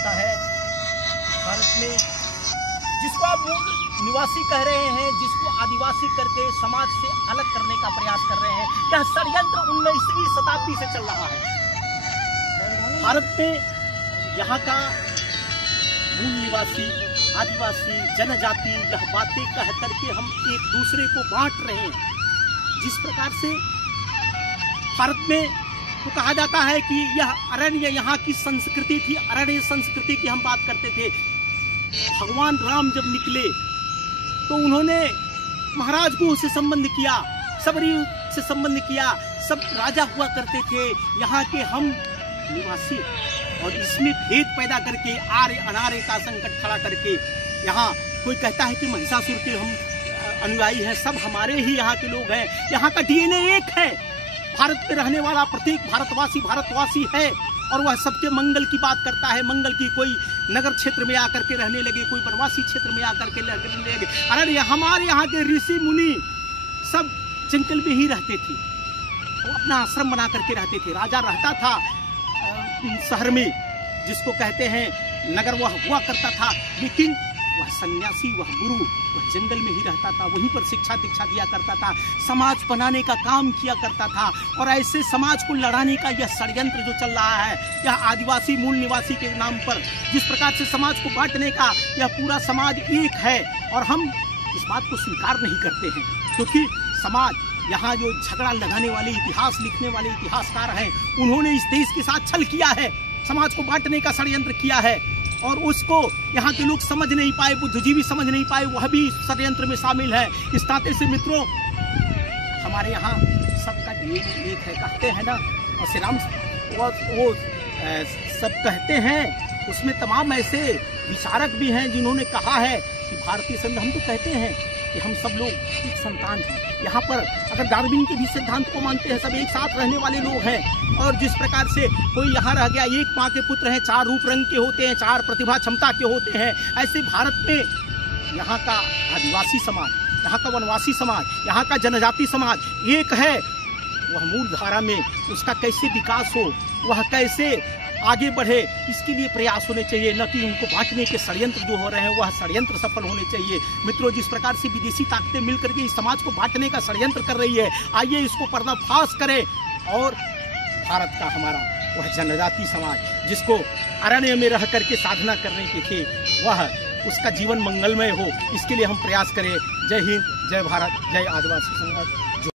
जाता है भारत में, जिसको आप मूल निवासी कह रहे हैं, जिसको आदिवासी करके समाज से अलग करने का प्रयास कर रहे हैं, यह षड्यंत्र 19वीं शताब्दी से चल रहा है। भारत में यहाँ का मूल निवासी, आदिवासी, जनजाति यह बातें कह करके हम एक दूसरे को बांट रहे हैं। जिस प्रकार से भारत में तो कहा जाता है कि यह अरण्य यहाँ की संस्कृति थी, अरण्य संस्कृति की हम बात करते थे। भगवान राम जब निकले तो उन्होंने महाराज गुह से संबंध किया, सबरी से संबंध किया, सब राजा हुआ करते थे यहाँ के, हम निवासी, और इसमें भेद पैदा करके आर्य अनार्य का संकट खड़ा करके यहाँ कोई कहता है कि महिषासुर के हम अनुयायी हैं, सब हमारे ही यहाँ के लोग हैं। यहाँ का डीएनए एक है, भारत में रहने वाला प्रत्येक भारतवासी है, और वह सबके मंगल की बात करता है, मंगल की। कोई नगर क्षेत्र में आकर के रहने लगे, कोई वनवासी क्षेत्र में आकर के रहने लगे। अरे हमारे यहाँ के ऋषि मुनि सब जंगल में ही रहते थे, वो अपना आश्रम बना करके रहते थे। राजा रहता था शहर में, जिसको कहते हैं नगर, वह हुआ करता था, लेकिन वह सन्यासी, वह गुरु, वह जंगल में ही रहता था, वहीं पर शिक्षा दीक्षा दिया करता था, समाज बनाने का काम किया करता था। और ऐसे समाज को लड़ाने का यह षड्यंत्र जो चल रहा है, यह आदिवासी मूल निवासी के नाम पर जिस प्रकार से समाज को बांटने का, यह पूरा समाज एक है, और हम इस बात को स्वीकार नहीं करते हैं, क्योंकि समाज यहाँ जो झगड़ा लगाने वाले, इतिहास लिखने वाले इतिहासकार हैं, उन्होंने इस देश के साथ छल किया है, समाज को बांटने का षड्यंत्र किया है, और उसको यहाँ के लोग समझ नहीं पाए, बुद्धिजीवी समझ नहीं पाए, वह भी षड्यंत्र में शामिल है। इस नाते से मित्रों, हमारे यहाँ सबका डीएनए एक है, कहते हैं ना, और श्री राम वो सब कहते हैं, उसमें तमाम ऐसे विचारक भी हैं जिन्होंने कहा है कि भारतीय संविधान, हम तो कहते हैं कि हम सब लोग एक संतान हैं। यहाँ पर अगर डार्विन के भी सिद्धांत को मानते हैं, सब एक साथ रहने वाले लोग हैं। और जिस प्रकार से कोई यहाँ रह गया, एक माँ के पुत्र हैं, 4 रूप रंग के होते हैं, 4 प्रतिभा क्षमता के होते हैं, ऐसे भारत में यहाँ का आदिवासी समाज, यहाँ का वनवासी समाज, यहाँ का जनजाति समाज एक है। वह मूल धारा में उसका कैसे विकास हो, वह कैसे आगे बढ़े, इसके लिए प्रयास होने चाहिए, न कि उनको बांटने के षड्यंत्र जो हो रहे हैं वह षड्यंत्र सफल होने चाहिए। मित्रों, जिस प्रकार से विदेशी ताकतें मिलकर के इस समाज को बांटने का षड्यंत्र कर रही है, आइए इसको पर्दाफाश करें। और भारत का हमारा वह जनजाति समाज जिसको अरण्य में रह करके साधना करने की थी, वह उसका जीवन मंगलमय हो, इसके लिए हम प्रयास करें। जय हिंद, जय भारत, जय आदिवासी समाज।